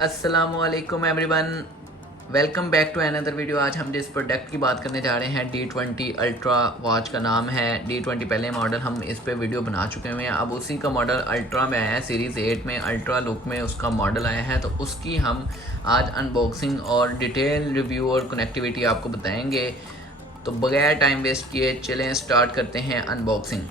अस्सलामुअलैकुम everyone, welcome back to another video. आज हम जिस प्रोडक्ट की बात करने जा रहे हैं D20 अल्ट्रा वॉच का नाम है। D20 पहले मॉडल हम इस पे वीडियो बना चुके हुए हैं, अब उसी का मॉडल अल्ट्रा में आया है। सीरीज़ 8 में अल्ट्रा लुक में उसका मॉडल आया है, तो उसकी हम आज अनबॉक्सिंग और डिटेल रिव्यू और कनेक्टिविटी आपको बताएँगे। तो बगैर टाइम वेस्ट किए चलें स्टार्ट करते हैं अनबॉक्सिंग।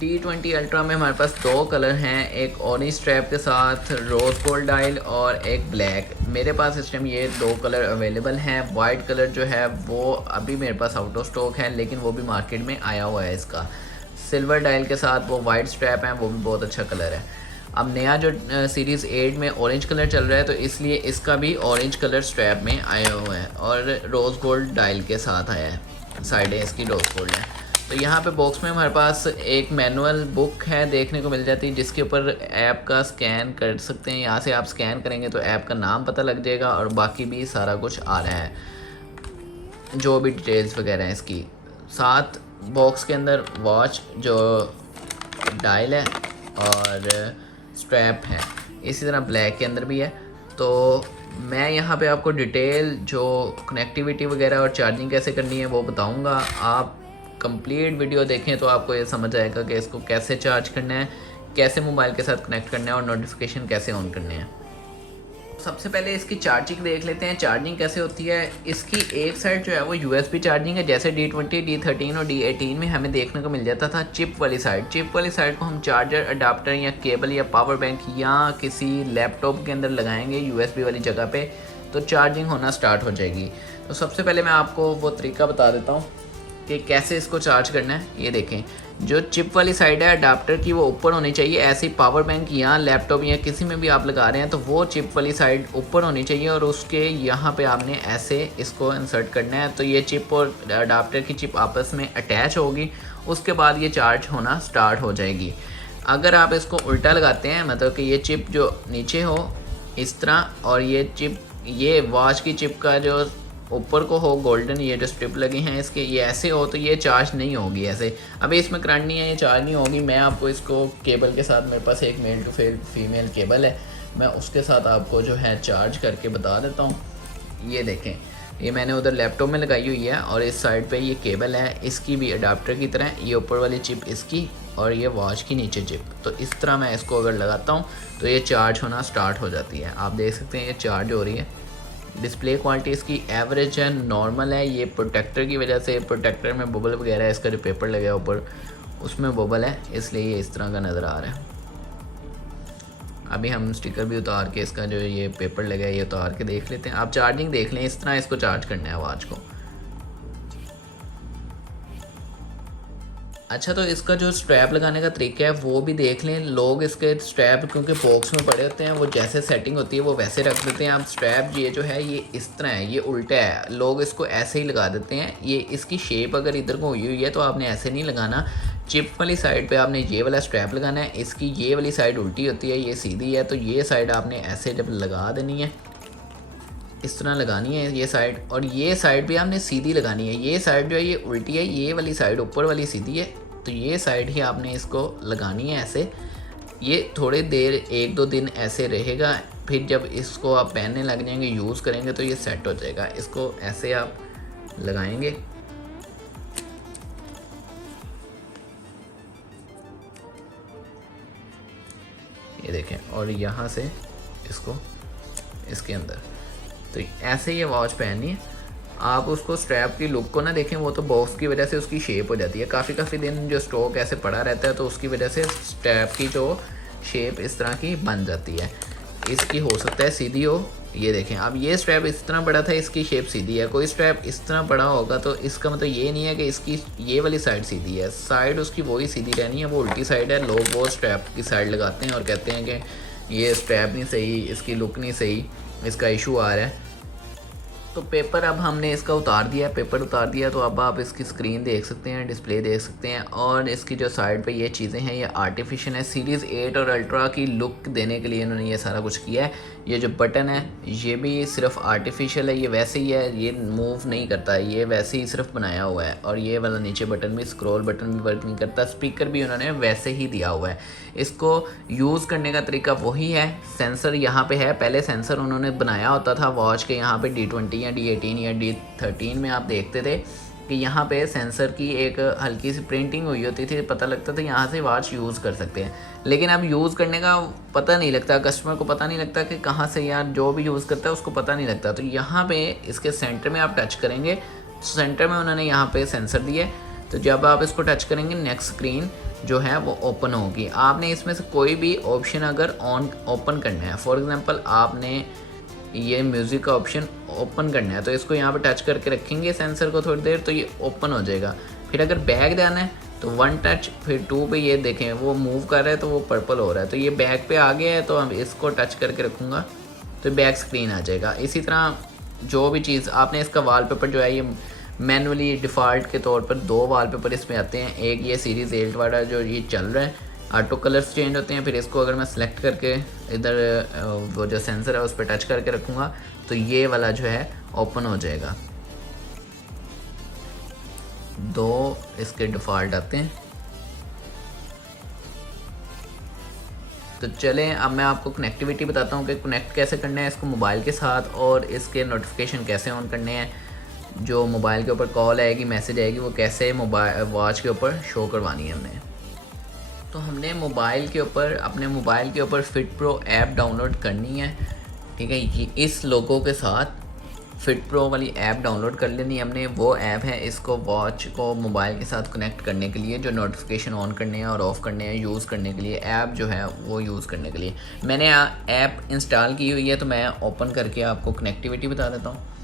D20 अल्ट्रा में हमारे पास दो कलर हैं, एक ऑरेंज स्ट्रैप के साथ रोज़ गोल्ड डायल और एक ब्लैक। मेरे पास इस टाइम ये दो कलर अवेलेबल हैं। वाइट कलर जो है वो अभी मेरे पास आउट ऑफ स्टॉक है, लेकिन वो भी मार्केट में आया हुआ है। इसका सिल्वर डायल के साथ वो वाइट स्ट्रैप है, वो भी बहुत अच्छा कलर है। अब नया जो सीरीज़ 8 में ऑरेंज कलर चल रहा है, तो इसलिए इसका भी ऑरेंज कलर स्ट्रैप में आया हुआ है और रोज़ गोल्ड डायल के साथ आया है। साइडें इसकी रोज़ गोल्ड है। तो यहाँ पे बॉक्स में हमारे पास एक मैनुअल बुक है देखने को मिल जाती है, जिसके ऊपर ऐप का स्कैन कर सकते हैं। यहाँ से आप स्कैन करेंगे तो ऐप का नाम पता लग जाएगा और बाकी भी सारा कुछ आ रहा है, जो भी डिटेल्स वगैरह हैं इसकी। साथ बॉक्स के अंदर वॉच जो डायल है और स्ट्रैप है, इसी तरह ब्लैक के अंदर भी है। तो मैं यहाँ पे आपको डिटेल जो कनेक्टिविटी वगैरह और चार्जिंग कैसे करनी है वो बताऊँगा। आप कंप्लीट वीडियो देखें तो आपको ये समझ आएगा कि इसको कैसे चार्ज करना है, कैसे मोबाइल के साथ कनेक्ट करना है और नोटिफिकेशन कैसे ऑन करने हैं। सबसे पहले इसकी चार्जिंग देख लेते हैं, चार्जिंग कैसे होती है। इसकी एक साइड जो है वो USB चार्जिंग है, जैसे D20, D13 और D18 में हमें देखने को मिल जाता था चिप वाली साइड। चिप वाली साइड को हम चार्जर, अडाप्टर या केबल या पावर बैंक या किसी लैपटॉप के अंदर लगाएंगे USB वाली जगह पे, तो चार्जिंग होना स्टार्ट हो जाएगी। तो सबसे पहले मैं आपको वो तरीका बता देता हूँ कि कैसे इसको चार्ज करना है। ये देखें, जो चिप वाली साइड है अडाप्टर की वो ऊपर होनी चाहिए। ऐसे ही पावर बैंक या लैपटॉप या किसी में भी आप लगा रहे हैं तो वो चिप वाली साइड ऊपर होनी चाहिए और उसके यहाँ पे आपने ऐसे इसको इंसर्ट करना है। तो ये चिप और अडाप्टर की चिप आपस में अटैच होगी, उसके बाद ये चार्ज होना स्टार्ट हो जाएगी। अगर आप इसको उल्टा लगाते हैं, मतलब कि ये चिप जो नीचे हो इस तरह और ये चिप, ये वॉच की चिप का जो ऊपर को हो गोल्डन, ये जो स्ट्रिप लगी हैं इसके, ये ऐसे हो तो ये चार्ज नहीं होगी। ऐसे अभी इसमें करंट नहीं है, ये चार्ज नहीं होगी। मैं आपको इसको केबल के साथ, मेरे पास एक मेल टू फीमेल केबल है, मैं उसके साथ आपको जो है चार्ज करके बता देता हूँ। ये देखें, ये मैंने उधर लैपटॉप में लगाई हुई है और इस साइड पे ये केबल है, इसकी भी अडाप्टर की तरह। ये ऊपर वाली चिप इसकी और ये वॉच की नीचे चिप। तो इस तरह मैं इसको अगर लगाता हूँ तो ये चार्ज होना स्टार्ट हो जाती है। आप देख सकते हैं ये चार्ज हो रही है। डिस्प्ले क्वालिटी इसकी एवरेज है, नॉर्मल है। ये प्रोटेक्टर की वजह से, प्रोटेक्टर में बबल वगैरह है, इसका जो पेपर लगा है ऊपर उसमें बबल है, इसलिए ये इस तरह का नज़र आ रहा है। अभी हम स्टिकर भी उतार के, इसका जो ये पेपर लगा है ये उतार के देख लेते हैं। आप चार्जिंग देख लें, इस तरह इसको चार्ज करना है आवाज़ को। अच्छा, तो इसका जो स्ट्रैप लगाने का तरीका है वो भी देख लें। लोग इसके स्ट्रैप क्योंकि बॉक्स में पड़े होते हैं, वो जैसे सेटिंग होती है वो वैसे रख देते हैं। आप स्ट्रैप ये जो है ये इस तरह है, ये उल्टा है, लोग इसको ऐसे ही लगा देते हैं। ये इसकी शेप अगर इधर को हुई हुई है तो आपने ऐसे नहीं लगाना। चिप वाली साइड पे आपने ये वाला स्ट्रैप लगाना है। इसकी ये वाली साइड उल्टी होती है, ये सीधी है, तो ये साइड आपने ऐसे जब लगा देनी है, इस तरह लगानी है ये साइड, और ये साइड भी आपने सीधी लगानी है। ये साइड जो है ये उल्टी है, ये वाली साइड ऊपर वाली सीधी है, तो ये साइड ही आपने इसको लगानी है ऐसे। ये थोड़ी देर 1-2 दिन ऐसे रहेगा, फिर जब इसको आप पहनने लग जाएंगे, यूज़ करेंगे तो ये सेट हो जाएगा। इसको ऐसे आप लगाएंगे, ये देखें, और यहाँ से इसको इसके अंदर, तो ऐसे ये वॉच पहननी है। आप उसको स्ट्रैप की लुक को ना देखें, वो तो बॉक्स की वजह से उसकी शेप हो जाती है। काफ़ी दिन जो स्टॉक ऐसे पड़ा रहता है तो उसकी वजह से स्ट्रैप की जो शेप इस तरह की बन जाती है। इसकी हो सकता है सीधी हो, ये देखें। अब ये स्ट्रैप इस तरह बड़ा था, इसकी शेप सीधी है। कोई स्ट्रैप इस तरह बड़ा होगा तो इसका मतलब ये नहीं है कि इसकी ये वाली साइड सीधी है, साइड उसकी वही सीधी रहनी है, वो उल्टी साइड है। लोग वो स्ट्रैप की साइड लगाते हैं और कहते हैं कि ये स्ट्रैप नहीं सही, इसकी लुक नहीं सही। इसका इशू आ रहा है। तो पेपर अब हमने इसका उतार दिया, पेपर उतार दिया, तो अब आप इसकी स्क्रीन देख सकते हैं, डिस्प्ले देख सकते हैं, और इसकी जो साइड पे ये चीज़ें हैं ये आर्टिफिशियल है। सीरीज़ 8 और अल्ट्रा की लुक देने के लिए इन्होंने ये सारा कुछ किया है। ये जो बटन है ये भी सिर्फ आर्टिफिशियल है, ये वैसे ही है, ये मूव नहीं करता, ये वैसे ही सिर्फ बनाया हुआ है। और ये वाला नीचे बटन भी, स्क्रॉल बटन भी वर्क नहीं करता। स्पीकर भी उन्होंने वैसे ही दिया हुआ है। इसको यूज़ करने का तरीका वही है। सेंसर यहाँ पे है, पहले सेंसर उन्होंने बनाया होता था वॉच के यहाँ पे D20 या D18 या D13 में आप देखते थे कि यहाँ पे सेंसर की एक हल्की सी प्रिंटिंग हुई होती थी, पता लगता था यहाँ से वॉच यूज़ कर सकते हैं। लेकिन अब यूज़ करने का पता नहीं लगता, कस्टमर को पता नहीं लगता कि कहाँ से, यार जो भी यूज़ करता है उसको पता नहीं लगता। तो यहाँ पे इसके सेंटर में आप टच करेंगे, सेंटर में उन्होंने यहाँ पे सेंसर दिए, तो जब आप इसको टच करेंगे नेक्स्ट स्क्रीन जो है वो ओपन होगी। आपने इसमें से कोई भी ऑप्शन अगर ऑन ओपन करना है, फॉर एग्जांपल आपने ये म्यूज़िक का ऑप्शन ओपन करना है, तो इसको यहाँ पे टच करके रखेंगे सेंसर को थोड़ी देर, तो ये ओपन हो जाएगा। फिर अगर बैक जाना है तो 1 टच, फिर 2 पे ये देखें वो मूव कर रहा है तो वो पर्पल हो रहा है, तो ये बैक पे आ गया है, तो हम इसको टच करके रखूँगा तो बैक स्क्रीन आ जाएगा। इसी तरह जो भी चीज़ आपने, इसका वॉलपेपर जो है ये मैनुअली डिफ़ॉल्ट के तौर पर 2 वॉलपेपर इसमें आते हैं। एक ये सीरीज़ 8 वाला जो ये चल रहा है, ऑटो कलर्स चेंज होते हैं। फिर इसको अगर मैं सेलेक्ट करके इधर वो जो सेंसर है उस पर टच करके रखूँगा तो ये वाला जो है ओपन हो जाएगा। 2 इसके डिफ़ॉल्ट आते हैं। तो चलें अब मैं आपको कनेक्टिविटी बताता हूँ कि कनेक्ट कैसे करना है इसको मोबाइल के साथ, और इसके नोटिफिकेशन कैसे ऑन करने हैं। जो मोबाइल के ऊपर कॉल आएगी, मैसेज आएगी, वो कैसे मोबाइल वॉच के ऊपर शो करवानी है हमने। तो हमने मोबाइल के ऊपर, अपने मोबाइल के ऊपर फिट प्रो ऐप डाउनलोड करनी है, ठीक है। ये इस लोगों के साथ फिट प्रो वाली ऐप डाउनलोड कर लेनी है हमने। वो ऐप है, इसको वॉच को मोबाइल के साथ कनेक्ट करने के लिए, जो नोटिफिकेशन ऑन करने हैं और ऑफ़ करने हैं, यूज़ करने के लिए, ऐप जो है वो यूज़ करने के लिए मैंने ऐप इंस्टॉल की हुई है। तो मैं ओपन करके आपको कनेक्टिविटी बता देता हूँ।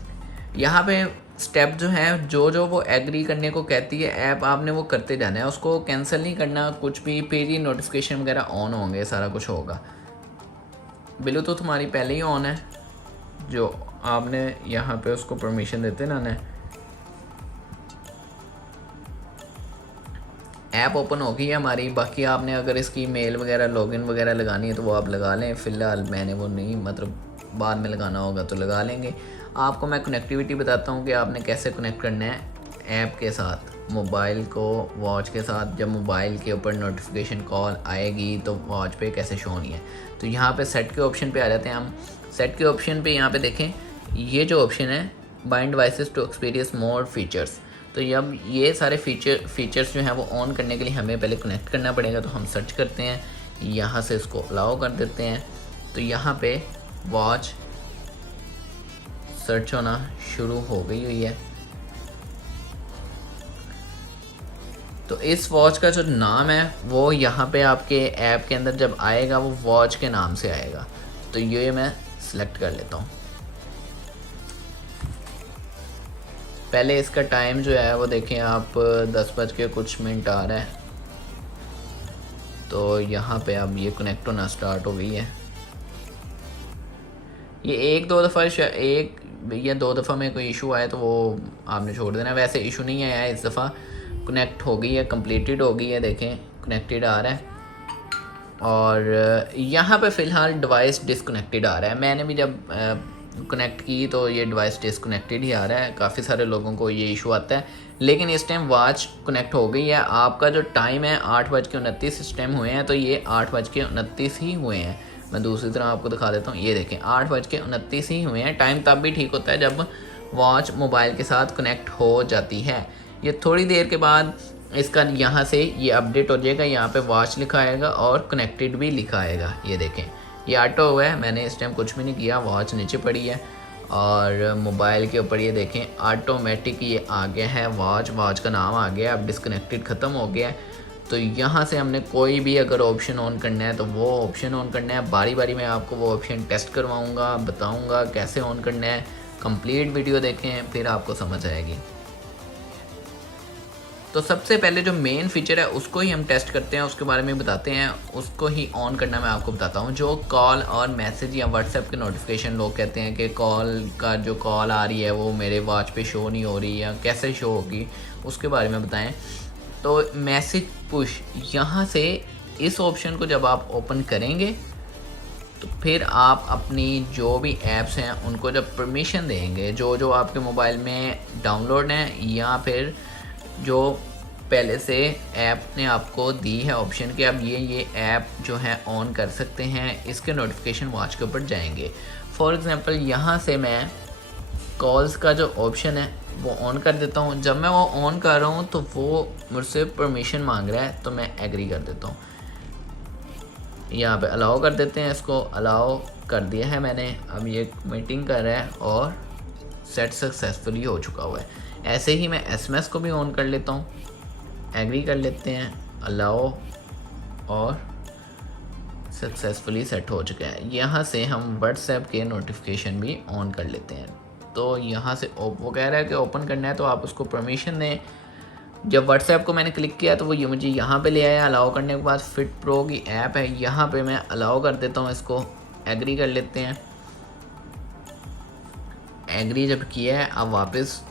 यहाँ पे स्टेप जो है, जो वो एग्री करने को कहती है ऐप, आपने वो करते जाना है, उसको कैंसिल नहीं करना कुछ भी, फिर ही नोटिफिकेशन वगैरह ऑन होंगे, सारा कुछ होगा। ब्लूटूथ हमारी पहले ही ऑन है, जो आपने यहाँ पे उसको परमिशन देते ना, ऐप ओपन हो गई है हमारी। बाकी आपने अगर इसकी मेल वगैरह, लॉगिन वगैरह लगानी है तो वो आप लगा लें। फ़िलहाल मैंने वो नहीं, मतलब बाद में लगाना होगा तो लगा लेंगे। आपको मैं कनेक्टिविटी बताता हूँ कि आपने कैसे कनेक्ट करना है ऐप के साथ, मोबाइल को वॉच के साथ। जब मोबाइल के ऊपर नोटिफिकेशन कॉल आएगी तो वॉच पे कैसे शो होनी है। तो यहाँ पे सेट के ऑप्शन पे आ जाते हैं हम। सेट के ऑप्शन पे यहाँ पे देखें, ये जो ऑप्शन है bind devices to experience more features. तो अब ये सारे फीचर्स जो हैं वो ऑन करने के लिए हमें पहले कनेक्ट करना पड़ेगा। तो हम सर्च करते हैं, यहाँ से इसको अलाउ कर देते हैं। तो यहाँ पे वॉच सर्च होना शुरू हो गई हुई है। तो इस वॉच का जो नाम है वो यहाँ पे आपके ऐप के अंदर जब आएगा वो वॉच के नाम से आएगा। तो ये मैं सिलेक्ट कर लेता हूँ। पहले इसका टाइम जो है वो देखें आप, 10:00 आ रहा है। तो यहाँ पे अब ये कनेक्ट होना स्टार्ट हो गई है। ये 1-2 दफ़ा, एक या 2 दफ़ा में कोई इशू आए तो वो आपने छोड़ देना। वैसे इशू नहीं आया है इस दफ़ा, कनेक्ट हो गई है, कंप्लीटेड हो गई है। देखें कनेक्टेड आ रहा है, और यहाँ पे फ़िलहाल डिवाइस डिसकनेक्टेड आ रहा है। मैंने भी जब कनेक्ट की तो ये डिवाइस डिसकनेक्टेड ही आ रहा है। काफ़ी सारे लोगों को ये इशू आता है, लेकिन इस टाइम वॉच कनेक्ट हो गई है। आपका जो टाइम है 8:29 इस टाइम हुए हैं, तो ये 8:29 ही हुए हैं। मैं दूसरी तरह आपको दिखा देता हूँ, ये देखें 8:29 ही हुए हैं। टाइम तब भी ठीक होता है जब वॉच मोबाइल के साथ कनेक्ट हो जाती है। ये थोड़ी देर के बाद इसका यहाँ से ये अपडेट हो जाएगा, यहाँ पे वॉच लिखा आएगा और कनेक्टेड भी लिखा आएगा। ये देखें ये ऑटो हुआ है, मैंने इस टाइम कुछ भी नहीं किया, वॉच नीचे पड़ी है और मोबाइल के ऊपर ये देखें ऑटोमेटिक ये आ गया है वॉच का नाम आ गया। अब डिसकनेक्टेड ख़त्म हो गया है। तो यहाँ से हमने कोई भी अगर ऑप्शन ऑन करना है तो वो ऑप्शन ऑन करना है। बारी बारी मैं आपको वो ऑप्शन टेस्ट करवाऊँगा, बताऊँगा कैसे ऑन करना है। कंप्लीट वीडियो देखें फिर आपको समझ आएगी। तो सबसे पहले जो मेन फीचर है उसको ही हम टेस्ट करते हैं, उसके बारे में बताते हैं, उसको ही ऑन करना मैं आपको बताता हूँ। जो कॉल और मैसेज या व्हाट्सएप के नोटिफिकेशन, लोग कहते हैं कि कॉल का जो कॉल आ रही है वो मेरे वॉच पे शो नहीं हो रही या कैसे शो होगी, उसके बारे में बताएं। तो मैसेज पुश, यहाँ से इस ऑप्शन को जब आप ओपन करेंगे तो फिर आप अपनी जो भी ऐप्स हैं उनको जब परमिशन देंगे, जो जो आपके मोबाइल में डाउनलोड हैं या फिर जो पहले से ऐप ने आपको दी है ऑप्शन कि आप ये ऐप जो है ऑन कर सकते हैं, इसके नोटिफिकेशन वॉच के ऊपर जाएंगे। फॉर एग्ज़ाम्पल यहाँ से मैं कॉल्स का जो ऑप्शन है वो ऑन कर देता हूँ। जब मैं वो ऑन कर रहा हूँ तो वो मुझसे परमिशन मांग रहा है, तो मैं एग्री कर देता हूँ। यहाँ पे अलाउ कर देते हैं, इसको अलाउ कर दिया है मैंने। अब ये मीटिंग कर रहा है और सेट सक्सेसफुली हो चुका हुआ है। ऐसे ही मैं एसएमएस को भी ऑन कर लेता हूँ, एग्री कर लेते हैं, अलाउ, और सक्सेसफुली सेट हो चुका है। यहाँ से हम व्हाट्सएप के नोटिफिकेशन भी ऑन कर लेते हैं। तो यहाँ से वो कह रहा है कि ओपन करना है तो आप उसको परमिशन दें। जब व्हाट्सएप को मैंने क्लिक किया तो वो ये मुझे यहाँ पे ले आया। अलाउ करने के बाद फिट प्रो की ऐप है, यहाँ पे मैं अलाउ कर देता हूँ, इसको एग्री कर लेते हैं। एग्री जब किया है, अब वापस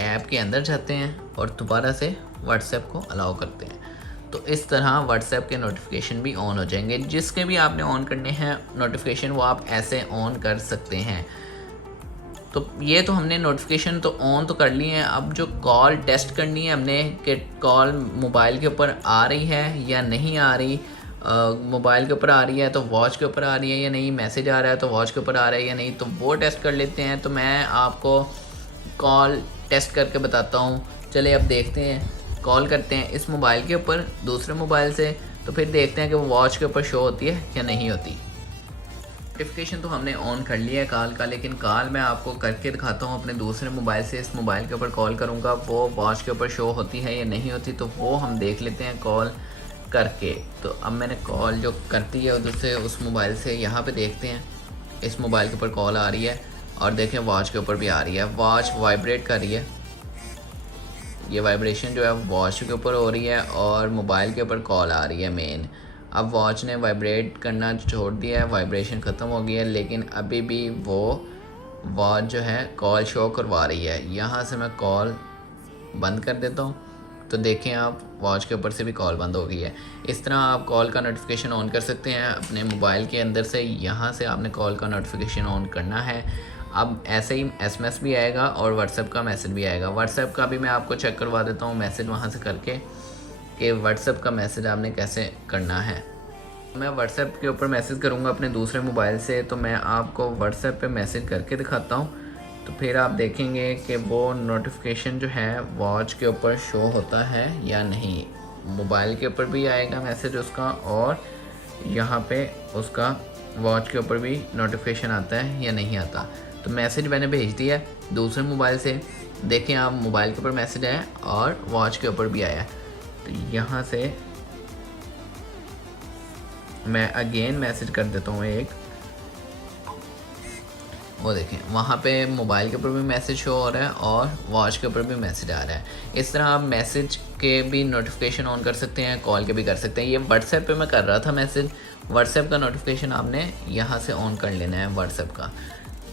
ऐप के अंदर जाते हैं और दोबारा से व्हाट्सएप को अलाउ करते हैं। तो इस तरह व्हाट्सएप के नोटिफिकेशन भी ऑन हो जाएंगे। जिसके भी आपने ऑन करने हैं नोटिफिकेशन वो आप ऐसे ऑन कर सकते हैं। तो ये तो हमने नोटिफिकेशन तो ऑन तो कर ली है। अब जो कॉल टेस्ट करनी है हमने कि कॉल मोबाइल के ऊपर आ रही है या नहीं आ रही। मोबाइल के ऊपर आ रही है तो वॉच के ऊपर आ रही है या नहीं, मैसेज आ रहा है तो वॉच के ऊपर आ रहा है या नहीं, तो वो टेस्ट कर लेते हैं। तो मैं आपको कॉल टेस्ट करके बताता हूँ। चले अब देखते हैं, कॉल करते हैं इस मोबाइल के ऊपर दूसरे मोबाइल से, तो फिर देखते हैं कि वो वॉच के ऊपर शो होती है या नहीं होती। नोटिफिकेशन तो हमने ऑन कर लिया है कॉल का, लेकिन कॉल मैं आपको करके दिखाता हूँ अपने दूसरे मोबाइल से। इस मोबाइल के ऊपर कॉल करूँगा, वो वॉच के ऊपर शो होती है या नहीं होती, तो वो हम देख लेते हैं कॉल करके। तो अब मैंने कॉल जो करती है उधर से उस मोबाइल से, यहाँ पे देखते हैं इस मोबाइल के ऊपर कॉल आ रही है और देखें वॉच के ऊपर भी आ रही है। वॉच वाइब्रेट कर रही है, ये वाइब्रेशन जो है वॉच के ऊपर हो रही है और मोबाइल के ऊपर कॉल आ रही है मेन। अब वॉच ने वाइब्रेट करना छोड़ दिया है, वाइब्रेशन ख़त्म हो गई है, लेकिन अभी भी वो वॉच जो है कॉल शो करवा रही है। यहाँ से मैं कॉल बंद कर देता हूँ, तो देखें आप वॉच के ऊपर से भी कॉल बंद हो गई है। इस तरह आप कॉल का नोटिफिकेशन ऑन कर सकते हैं अपने मोबाइल के अंदर से। यहाँ से आपने कॉल का नोटिफिकेशन ऑन करना है। अब ऐसे ही एसएमएस भी आएगा और व्हाट्सएप का मैसेज भी आएगा। व्हाट्सएप का भी मैं आपको चेक करवा देता हूँ मैसेज वहाँ से करके कि व्हाट्सएप का मैसेज आपने कैसे करना है। मैं व्हाट्सएप के ऊपर मैसेज करूँगा अपने दूसरे मोबाइल से, तो मैं आपको व्हाट्सएप पे मैसेज करके दिखाता हूँ। तो फिर आप देखेंगे कि वो नोटिफिकेशन जो है वॉच के ऊपर शो होता है या नहीं। मोबाइल के ऊपर भी आएगा मैसेज उसका और यहाँ पे उसका वॉच के ऊपर भी नोटिफिकेशन आता है या नहीं आता। तो मैसेज मैंने भेज दिया दूसरे मोबाइल से, देखें आप मोबाइल के ऊपर मैसेज आया और वॉच के ऊपर भी आया। तो यहाँ से मैं अगेन मैसेज कर देता हूँ एक, वो देखें वहाँ पे मोबाइल के ऊपर भी मैसेज शो हो रहा है और वॉच के ऊपर भी मैसेज आ रहा है। इस तरह आप मैसेज के भी नोटिफिकेशन ऑन कर सकते हैं, कॉल के भी कर सकते हैं। ये व्हाट्सएप पे मैं कर रहा था मैसेज, व्हाट्सएप का नोटिफिकेशन आपने यहाँ से ऑन कर लेना है व्हाट्सएप का।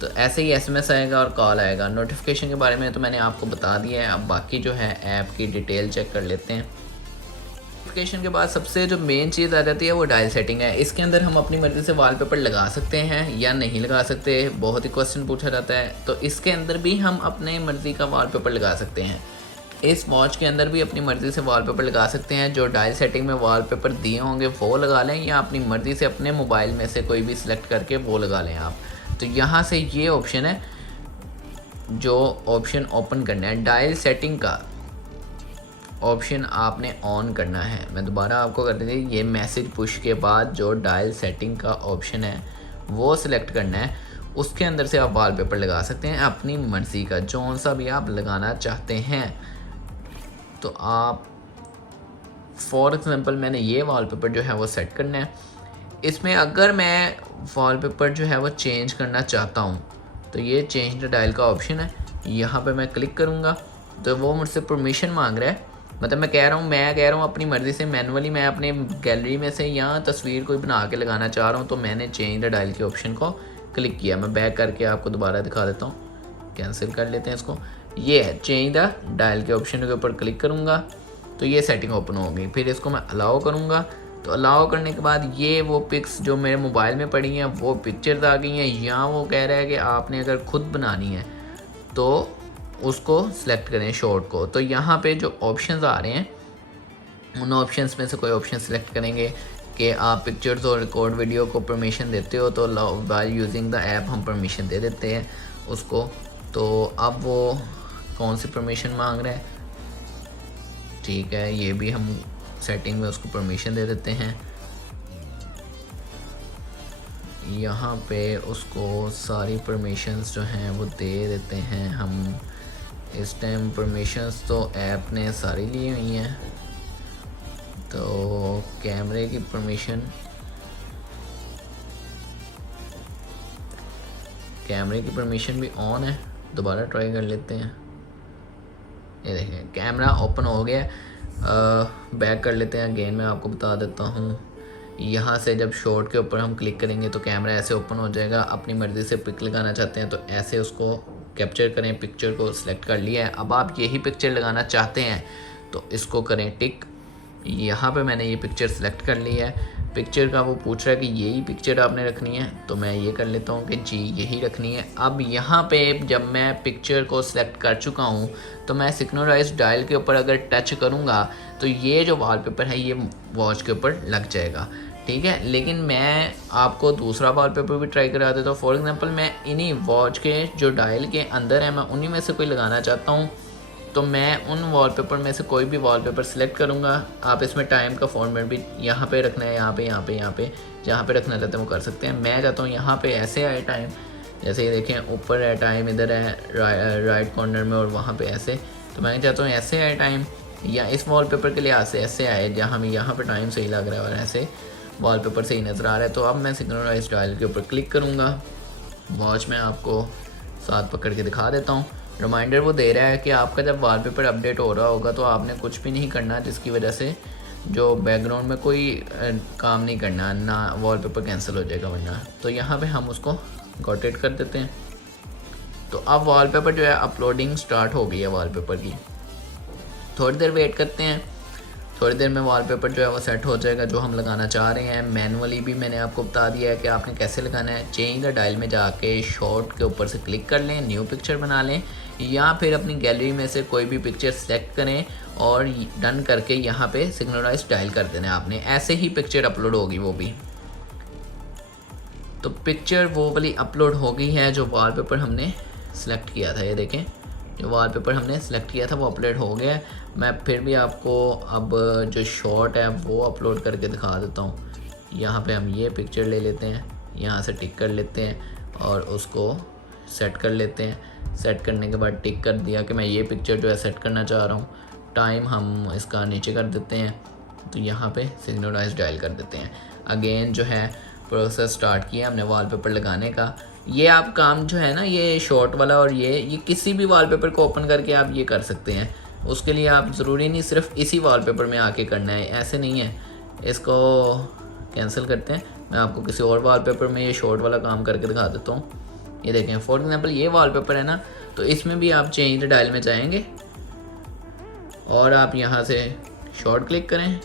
तो ऐसे ही एसएमएस आएगा और कॉल आएगा। नोटिफिकेशन के बारे में तो मैंने आपको बता दिया है। अब बाकी जो है ऐप की डिटेल चेक कर लेते हैं। नोटिफिकेशन के बाद सबसे जो मेन चीज़ आ जाती है वो डायल सेटिंग है। इसके अंदर हम अपनी मर्ज़ी से वॉलपेपर लगा सकते हैं या नहीं लगा सकते, बहुत ही क्वेश्चन पूछा जाता है। तो इसके अंदर भी हम अपने मर्ज़ी का वॉलपेपर लगा सकते हैं। इस वॉच के अंदर भी अपनी मर्ज़ी से वॉलपेपर लगा सकते हैं। जो डायल सेटिंग में वॉलपेपर दिए होंगे वो लगा लें, या अपनी मर्ज़ी से अपने मोबाइल में से कोई भी सिलेक्ट करके वो लगा लें आप। तो यहाँ से ये ऑप्शन है, जो ऑप्शन ओपन करना है डायल सेटिंग का ऑप्शन आपने ऑन करना है। मैं दोबारा आपको कर देती, ये मैसेज पुश के बाद जो डायल सेटिंग का ऑप्शन है वो सिलेक्ट करना है। उसके अंदर से आप वॉलपेपर लगा सकते हैं अपनी मर्ज़ी का, जो सा भी आप लगाना चाहते हैं। तो आप फॉर एग्ज़ाम्पल मैंने ये वॉलपेपर जो है वो सेट करना है। इसमें अगर मैं वॉलपेपर जो है वो चेंज करना चाहता हूँ तो ये चेंज द डायल का ऑप्शन है, यहाँ पे मैं क्लिक करूँगा तो वो मुझसे परमिशन मांग रहा है मतलब मैं कह रहा हूँ अपनी मर्ज़ी से मैनुअली मैं अपने गैलरी में से या तस्वीर कोई बना के लगाना चाह रहा हूँ, तो मैंने चेंज द डायल के ऑप्शन को क्लिक किया। मैं बैक करके आपको दोबारा दिखा देता हूँ, कैंसिल कर लेते हैं इसको। ये है चेंज द डायल के ऑप्शन के ऊपर क्लिक करूँगा तो ये सेटिंग ओपन हो गई। फिर इसको मैं अलाउ करूँगा, तो अलाउ करने के बाद ये वो पिक्स जो मेरे मोबाइल में पड़ी हैं वो पिक्चर्स आ गई हैं। यहाँ वो कह रहा है कि आपने अगर खुद बनानी है तो उसको सिलेक्ट करें शॉर्ट को। तो यहाँ पे जो ऑप्शंस आ रहे हैं उन ऑप्शंस में से कोई ऑप्शन सेलेक्ट करेंगे कि आप पिक्चर्स और रिकॉर्ड वीडियो को परमिशन देते हो, तो वाइल यूजिंग द ऐप हम परमिशन दे देते हैं उसको। तो अब वो कौन सी परमिशन मांग रहा है, ठीक है, ये भी हम सेटिंग में उसको परमिशन दे देते हैं। यहाँ पे उसको सारी परमिशंस जो हैं वो दे देते हैं हम। इस टाइम परमिशंस तो ऐप ने सारी ली हुई हैं। तो कैमरे की परमिशन, कैमरे की परमिशन भी ऑन है। दोबारा ट्राई कर लेते हैं। ये देखें कैमरा ओपन हो गया। बैक कर लेते हैं। अगेन मैं आपको बता देता हूँ, यहाँ से जब शॉट के ऊपर हम क्लिक करेंगे तो कैमरा ऐसे ओपन हो जाएगा। अपनी मर्ज़ी से पिक लगाना चाहते हैं तो ऐसे उसको कैप्चर करें। पिक्चर को सिलेक्ट कर लिया है। अब आप यही पिक्चर लगाना चाहते हैं तो इसको करें टिक। यहाँ पे मैंने ये पिक्चर सिलेक्ट कर ली है। पिक्चर का वो पूछ रहा है कि यही पिक्चर आपने रखनी है, तो मैं ये कर लेता हूँ कि जी यही रखनी है। अब यहाँ पे जब मैं पिक्चर को सिलेक्ट कर चुका हूँ तो मैं सिंक्रोनाइज्ड डायल के ऊपर अगर टच करूँगा तो ये जो वॉलपेपर है ये वॉच के ऊपर लग जाएगा, ठीक है। लेकिन मैं आपको दूसरा वॉलपेपर भी ट्राई करा देता हूँ। फॉर एग्जांपल मैं इन्हीं वॉच के जो डायल के अंदर है मैं उन्हीं में से कोई लगाना चाहता हूँ, तो मैं उन वॉलपेपर में से कोई भी वॉलपेपर सिलेक्ट करूँगा। आप इसमें टाइम का फॉर्मेट भी यहाँ पे रखना है, यहाँ पे जहाँ पे रखना चाहते हैं वो कर सकते हैं। मैं चाहता हूँ यहाँ पे ऐसे आए टाइम, जैसे ये देखें ऊपर है टाइम, इधर है राइट कॉर्नर में और वहाँ पे ऐसे। तो मैं चाहता हूँ ऐसे आए टाइम, या इस वॉलपेपर के लिए ऐसे आए जहाँ हमें यहाँ पर टाइम सही लग रहा है और ऐसे वॉलपेपर सही नज़र आ रहा है। तो अब मैं सिंक्रोनाइज्ड डायल के ऊपर क्लिक करूँगा। वॉच में आपको साथ पकड़ के दिखा देता हूँ। रिमाइंडर वो दे रहा है कि आपका जब वॉलपेपर अपडेट हो रहा होगा तो आपने कुछ भी नहीं करना, जिसकी वजह से जो बैकग्राउंड में कोई काम नहीं करना, ना वॉलपेपर कैंसिल हो जाएगा वरना। तो यहाँ पे हम उसको गॉट इट कर देते हैं। तो अब वॉलपेपर जो है अपलोडिंग स्टार्ट हो गई है वॉलपेपर की। थोड़ी देर वेट करते हैं। थोड़ी देर में वॉलपेपर जो है वो सेट हो जाएगा जो हम लगाना चाह रहे हैं। मैनुअली भी मैंने आपको बता दिया है कि आपने कैसे लगाना है। चेंज द डायल में जाके शॉर्ट के ऊपर से क्लिक कर लें, न्यू पिक्चर बना लें, या फिर अपनी गैलरी में से कोई भी पिक्चर सेलेक्ट करें और डन करके यहाँ पे सिंक्रोनाइज डायल कर देना है आपने। ऐसे ही पिक्चर अपलोड होगी वो भी। तो पिक्चर वो वाली अपलोड हो गई है जो वॉलपेपर हमने सेलेक्ट किया था। ये देखें जो वॉलपेपर हमने सेलेक्ट किया था वो अपलोड हो गया है। मैं फिर भी आपको अब जो शॉट है वो अपलोड करके दिखा देता हूँ। यहाँ पे हम ये पिक्चर ले लेते हैं, यहाँ से टिक कर लेते हैं और उसको सेट कर लेते हैं। सेट करने के बाद टिक कर दिया कि मैं ये पिक्चर जो है सेट करना चाह रहा हूँ। टाइम हम इसका नीचे कर देते हैं, तो यहाँ पे सिंक्रोनाइज डायल कर देते हैं। अगेन जो है प्रोसेस स्टार्ट किया हमने वॉलपेपर लगाने का। ये आप काम जो है ना, ये शॉर्ट वाला और ये किसी भी वॉलपेपर को ओपन करके आप ये कर सकते हैं। उसके लिए आप ज़रूरी नहीं सिर्फ इसी वॉलपेपर में आके करना है, ऐसे नहीं है। इसको कैंसिल करते हैं। मैं आपको किसी और वॉलपेपर में ये शॉर्ट वाला काम करके दिखा देता हूँ। ये देखें फॉर एग्जांपल ये वॉलपेपर है ना, तो इसमें भी आप चेंज डायल में जाएंगे और आप यहाँ से शॉर्ट क्लिक करें,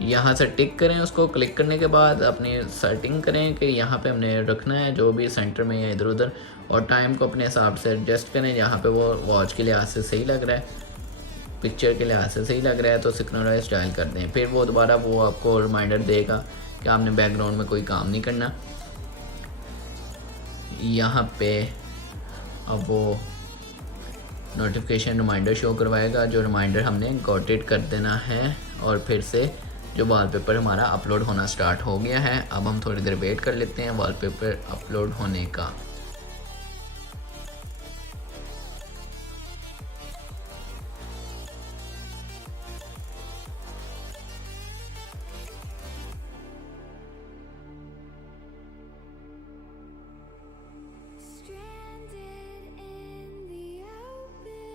यहाँ से टिक करें। उसको क्लिक करने के बाद अपनी सेटिंग करें कि यहाँ पे हमने रखना है जो भी सेंटर में या इधर उधर, और टाइम को अपने हिसाब से एडजस्ट करें। यहाँ पे वो वॉच के लिहाज से सही लग रहा है, पिक्चर के लिहाज से सही लग रहा है तो सिंक्रोनाइज डायल कर दें। फिर वो दोबारा वो आपको रिमाइंडर देगा कि आपने बैकग्राउंड में कोई काम नहीं करना। यहाँ पे अब वो नोटिफिकेशन रिमाइंडर शो करवाएगा, जो रिमाइंडर हमने गॉट इट कर देना है। और फिर से जो वॉलपेपर हमारा अपलोड होना स्टार्ट हो गया है। अब हम थोड़ी देर वेट कर लेते हैं वॉलपेपर अपलोड होने का।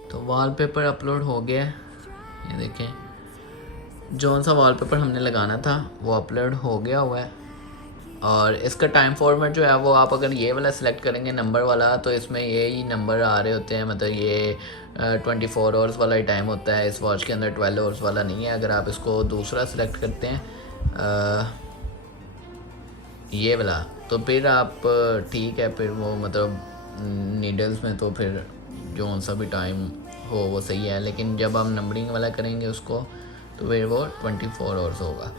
तो वॉलपेपर अपलोड हो गया। ये देखें जौन सा वॉलपेपर हमने लगाना था वो अपलोड हो गया हुआ है। और इसका टाइम फॉर्मेट जो है वो आप अगर ये वाला सिलेक्ट करेंगे नंबर वाला तो इसमें ये ही नंबर आ रहे होते हैं, मतलब ये 24 आवर्स वाला ही टाइम होता है। इस वॉच के अंदर 12 आवर्स वाला नहीं है। अगर आप इसको दूसरा सिलेक्ट करते हैं ये वाला तो फिर आप ठीक है, फिर वो मतलब नीडल्स में तो फिर जो सा भी टाइम हो वो सही है। लेकिन जब हम नंबरिंग वाला करेंगे उसको तो फिर वो 24 आवर्स होगा।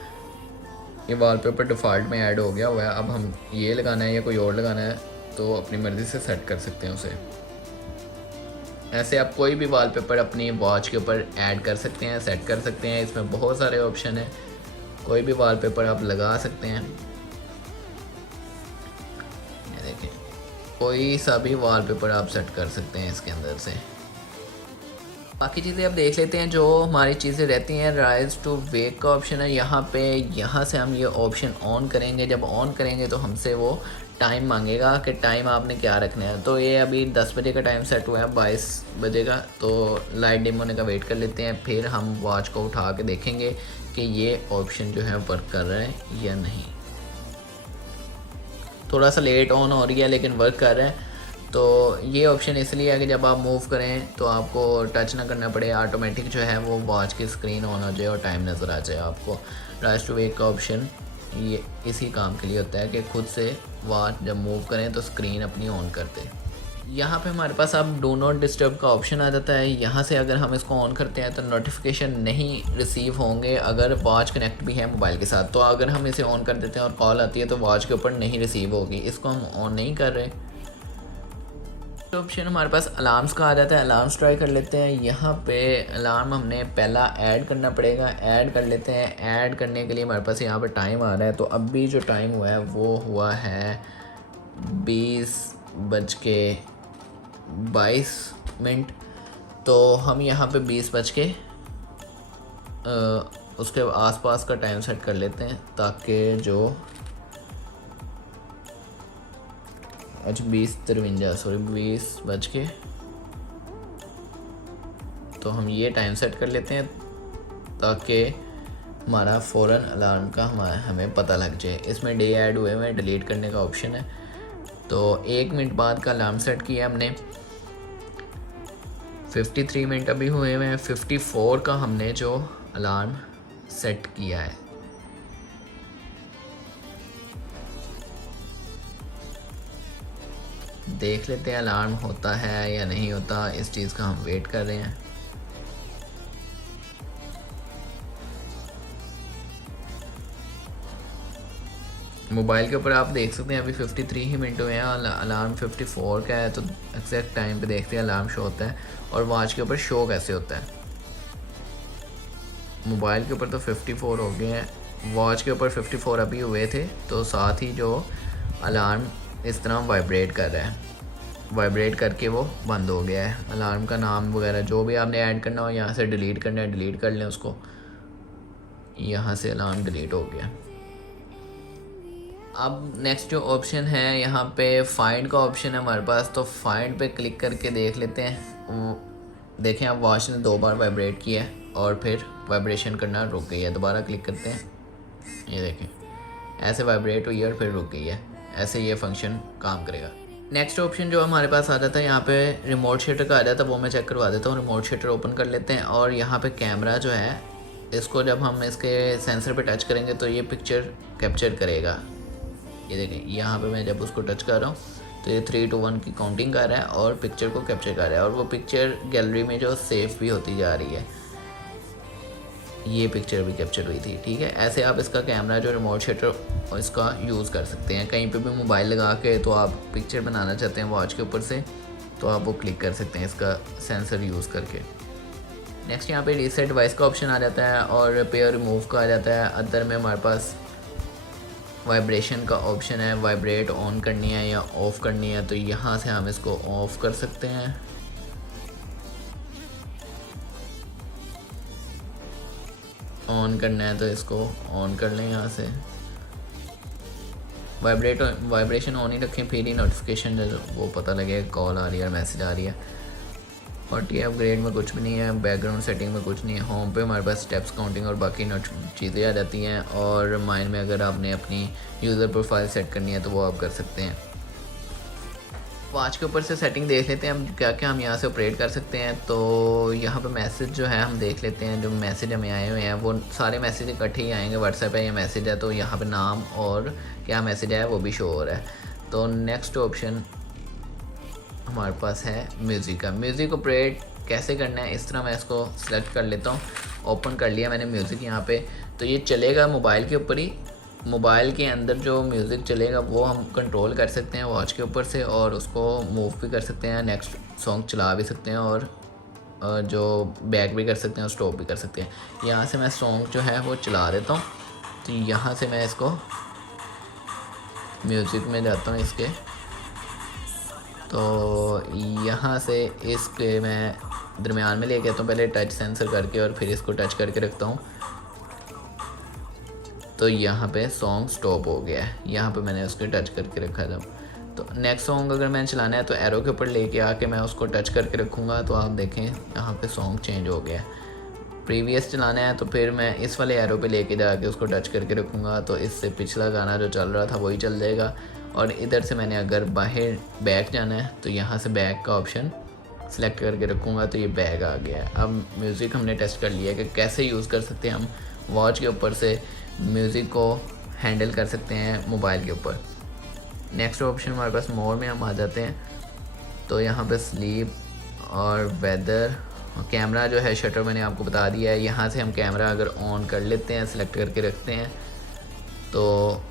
ये वॉलपेपर डिफ़ॉल्ट में ऐड हो गया हुआ है। अब हम ये लगाना है या कोई और लगाना है तो अपनी मर्ज़ी से सेट कर सकते हैं उसे। ऐसे आप कोई भी वॉलपेपर अपनी वॉच के ऊपर ऐड कर सकते हैं, सेट कर सकते हैं। इसमें बहुत सारे ऑप्शन हैं, कोई भी वॉलपेपर आप लगा सकते हैं। ये देखें कोई सा भी वॉलपेपर आप सेट कर सकते हैं इसके अंदर से। बाकी चीज़ें आप देख लेते हैं जो हमारी चीज़ें रहती हैं। राइज टू वेक का ऑप्शन है यहाँ पे, यहाँ से हम ये ऑप्शन ऑन करेंगे। जब ऑन करेंगे तो हमसे वो टाइम मांगेगा कि टाइम आपने क्या रखना है। तो ये अभी 10 बजे का टाइम सेट हुआ है, 22 बजे का। तो लाइट डिम होने का वेट कर लेते हैं, फिर हम वॉच को उठा के देखेंगे कि ये ऑप्शन जो है वर्क कर रहा है या नहीं। थोड़ा सा लेट ऑन हो रही है लेकिन वर्क कर रहा है। तो ये ऑप्शन इसलिए है कि जब आप मूव करें तो आपको टच ना करना पड़े, ऑटोमेटिक जो है वो वॉच की स्क्रीन ऑन हो जाए और टाइम नज़र आ जाए आपको। राइज टू वेक का ऑप्शन ये इसी काम के लिए होता है कि खुद से वॉच जब मूव करें तो स्क्रीन अपनी ऑन कर दे। यहाँ पे हमारे पास अब डू नॉट डिस्टर्ब का ऑप्शन आ जाता है। यहाँ से अगर हम इसको ऑन करते हैं तो नोटिफिकेशन नहीं रिसीव होंगे अगर वॉच कनेक्ट भी है मोबाइल के साथ। तो अगर हम इसे ऑन कर देते हैं और कॉल आती है तो वॉच के ऊपर नहीं रिसीव होगी। इसको हम ऑन नहीं कर रहे। तो ऑप्शन हमारे पास अलार्म्स का आ जाता है। अलार्म्स ट्राई कर लेते हैं। यहाँ पे अलार्म हमने पहला ऐड करना पड़ेगा, ऐड कर लेते हैं। ऐड करने के लिए हमारे पास यहाँ पे टाइम आ रहा है। तो अभी जो टाइम हुआ है वो हुआ है 20:22। तो हम यहाँ पे 20 उसके आसपास का टाइम सेट कर लेते हैं ताकि जो अच्छा 20:53 तो हम ये टाइम सेट कर लेते हैं ताकि हमारा फ़ौरन अलार्म का हमें पता लग जाए। इसमें डे ऐड हुए हुए डिलीट करने का ऑप्शन है। तो 1 मिनट बाद का अलार्म सेट किया हमने। 53 मिनट अभी हुए हुए हैं। 54 का हमने जो अलार्म सेट किया है। देख लेते हैं अलार्म होता है या नहीं होता, इस चीज़ का हम वेट कर रहे हैं। मोबाइल के ऊपर आप देख सकते हैं अभी 53 ही मिनट हुए हैं, अलार्म 54 का है। तो एग्जैक्ट टाइम पे देखते हैं अलार्म शो होता है और वॉच के ऊपर शो कैसे होता है। मोबाइल के ऊपर तो 54 हो गए हैं, वॉच के ऊपर 54 अभी हुए थे। तो साथ ही जो अलार्म इस तरह वाइब्रेट कर रहा है, वाइब्रेट करके वो बंद हो गया है। अलार्म का नाम वगैरह जो भी आपने ऐड करना हो यहाँ से डिलीट करना है डिलीट कर लें उसको। यहाँ से अलार्म डिलीट हो गया। अब नेक्स्ट जो ऑप्शन है यहाँ पे फाइंड का ऑप्शन है हमारे पास। तो फाइंड पे क्लिक करके देख लेते हैं। देखें आप वॉच ने 2 बार वाइब्रेट किया है और फिर वाइब्रेशन करना रुक गई है। दोबारा क्लिक करते हैं, ये देखें ऐसे वाइब्रेट हुई है और फिर रुक गई है। ऐसे ये फंक्शन काम करेगा। नेक्स्ट ऑप्शन जो हमारे पास आ जाता है यहाँ पे रिमोट शटर का आ जाता है, वो मैं चेक करवा देता हूँ। रिमोट शटर ओपन कर लेते हैं और यहाँ पे कैमरा जो है इसको जब हम इसके सेंसर पे टच करेंगे तो ये पिक्चर कैप्चर करेगा। ये देखें यहाँ पे मैं जब उसको टच कर रहा हूँ तो ये 3 to 1 की काउंटिंग कर रहा है और पिक्चर को कैप्चर कर रहा है और वो पिक्चर गैलरी में जो सेव भी होती जा रही है। ये पिक्चर भी कैप्चर हुई थी, ठीक है। ऐसे आप इसका कैमरा जो रिमोट शटर इसका यूज़ कर सकते हैं। कहीं पे भी मोबाइल लगा के तो आप पिक्चर बनाना चाहते हैं वॉच के ऊपर से तो आप वो क्लिक कर सकते हैं इसका सेंसर यूज़ करके। नेक्स्ट यहाँ पे रीसेट डिवाइस का ऑप्शन आ जाता है और रिपेयर रिमूव का आ जाता है। अदर में हमारे पास वाइब्रेशन का ऑप्शन है, वाइब्रेट ऑन करनी है या ऑफ़ करनी है। तो यहाँ से हम इसको ऑफ़ कर सकते हैं। ऑन करना है तो इसको ऑन कर लें। यहाँ से वाइब्रेशन ऑन ही रखें, फिर ही नोटिफिकेशन वो पता लगेगा कॉल आ रही है, मैसेज आ रही है। 40 अपग्रेड में कुछ भी नहीं है, बैकग्राउंड सेटिंग में कुछ नहीं है। होम पे हमारे पास स्टेप्स काउंटिंग और बाकी नोट चीज़ें आ जाती हैं। और माइन में अगर आपने अपनी यूज़र प्रोफाइल सेट करनी है तो वो आप कर सकते हैं। वॉच के ऊपर से सेटिंग देख लेते हैं हम क्या क्या हम यहाँ से ऑपरेट कर सकते हैं। तो यहाँ पे मैसेज जो है हम देख लेते हैं। जो मैसेज हमें आए हुए हैं वो सारे मैसेज इकट्ठे ही आएंगे। व्हाट्सएप है या मैसेज है तो यहाँ पे नाम और क्या मैसेज है वो भी शो हो रहा है। तो नेक्स्ट ऑप्शन हमारे पास है म्यूज़िक का। म्यूज़िक ऑपरेट कैसे करना है, इस तरह मैं इसको सिलेक्ट कर लेता हूँ। ओपन कर लिया मैंने म्यूज़िक यहाँ पे। तो ये चलेगा मोबाइल के ऊपर ही। मोबाइल के अंदर जो म्यूज़िक चलेगा वो हम कंट्रोल कर सकते हैं वॉच के ऊपर से, और उसको मूव भी कर सकते हैं, नेक्स्ट सॉन्ग चला भी सकते हैं, और जो बैक भी कर सकते हैं और स्टॉप भी कर सकते हैं। यहाँ से मैं सॉन्ग जो है वो चला देता हूँ। तो यहाँ से मैं इसको म्यूज़िक में जाता हूँ इसके। तो यहाँ से इसके मैं दरमियान में लेके आता हूँ पहले टच सेंसर करके, और फिर इसको टच करके रखता हूँ। तो यहाँ पे सॉन्ग स्टॉप हो गया है, यहाँ पे मैंने उसको टच करके रखा था। तो नेक्स्ट सॉन्ग अगर मैंने चलाना है तो एरो के ऊपर लेके आके मैं उसको टच करके रखूँगा। तो आप देखें यहाँ पे सॉन्ग चेंज हो गया है। प्रीवियस चलाना है तो फिर मैं इस वाले एरो पे लेके जाके उसको टच करके रखूँगा। तो इससे पिछला गाना जो चल रहा था वही चल जाएगा। और इधर से मैंने अगर बाहर बैक जाना है तो यहाँ से बैक का ऑप्शन सेलेक्ट करके रखूँगा। तो ये बैक आ गया है। अब म्यूज़िक हमने टेस्ट कर लिया है कि कैसे यूज़ कर सकते हैं हम वॉच के ऊपर से म्यूज़िक को हैंडल कर सकते हैं मोबाइल के ऊपर। नेक्स्ट ऑप्शन हमारे पास मोर में हम आ जाते हैं। तो यहाँ पे स्लीप और वेदर, कैमरा जो है शटर मैंने आपको बता दिया है। यहाँ से हम कैमरा अगर ऑन कर लेते हैं, सेलेक्ट करके रखते हैं, तो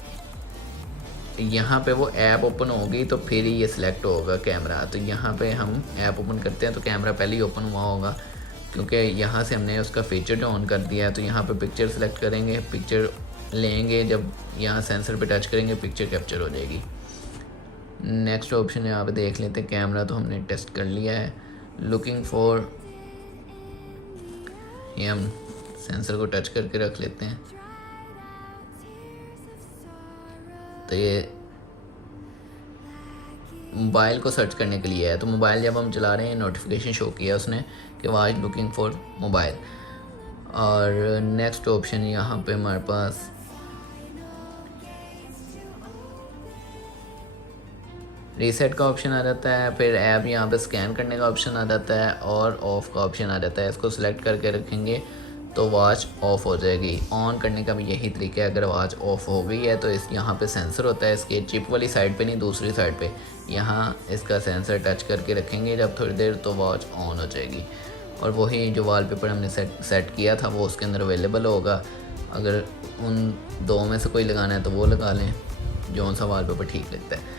यहाँ पे वो ऐप ओपन होगी तो फिर ही ये सिलेक्ट होगा कैमरा। तो यहाँ पे हम ऐप ओपन करते हैं तो कैमरा पहले ही ओपन हुआ होगा, क्योंकि यहाँ से हमने उसका फीचर जो ऑन कर दिया है। तो यहाँ पे पिक्चर सेलेक्ट करेंगे, पिक्चर लेंगे, जब यहाँ सेंसर पे टच करेंगे पिक्चर कैप्चर हो जाएगी। नेक्स्ट ऑप्शन यहाँ पे देख लेते हैं। कैमरा तो हमने टेस्ट कर लिया है। लुकिंग फॉर, ये हम सेंसर को टच करके रख लेते हैं। तो ये मोबाइल को सर्च करने के लिए है। तो मोबाइल जब हम चला रहे हैं नोटिफिकेशन शो किया उसने कि वाज लुकिंग फॉर मोबाइल। और नेक्स्ट ऑप्शन यहाँ पे हमारे पास रीसेट का ऑप्शन आ जाता है। फिर ऐप यहाँ पे स्कैन करने का ऑप्शन आ जाता है, और ऑफ़ का ऑप्शन आ जाता है। इसको सिलेक्ट करके रखेंगे तो वॉच ऑफ़ हो जाएगी। ऑन करने का भी यही तरीका है। अगर वॉच ऑफ़ हो गई है तो इस यहाँ पे सेंसर होता है इसके, चिप वाली साइड पे नहीं, दूसरी साइड पे। यहाँ इसका सेंसर टच करके रखेंगे जब थोड़ी देर, तो वॉच ऑन हो जाएगी। और वही जो वॉलपेपर हमने सेट किया था वो उसके अंदर अवेलेबल होगा। अगर उन दो में से कोई लगाना है तो वो लगा लें, जो सा वॉलपेपर ठीक लगता है।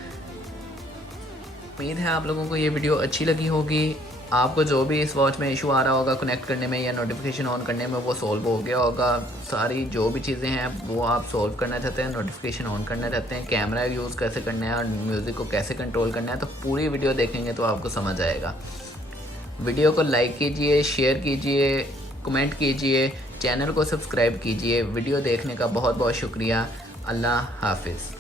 उम्मीद है आप लोगों को ये वीडियो अच्छी लगी होगी। आपको जो भी इस वॉच में इशू आ रहा होगा कनेक्ट करने में या नोटिफिकेशन ऑन करने में, वो सॉल्व हो गया होगा। सारी जो भी चीज़ें हैं वो आप सॉल्व करना चाहते हैं, नोटिफिकेशन ऑन करना चाहते हैं, कैमरा यूज़ कैसे करना है और म्यूज़िक को कैसे कंट्रोल करना है, तो पूरी वीडियो देखेंगे तो आपको समझ आएगा। वीडियो को लाइक कीजिए, शेयर कीजिए, कमेंट कीजिए, चैनल को सब्सक्राइब कीजिए। वीडियो देखने का बहुत बहुत शुक्रिया। अल्लाह हाफिज़।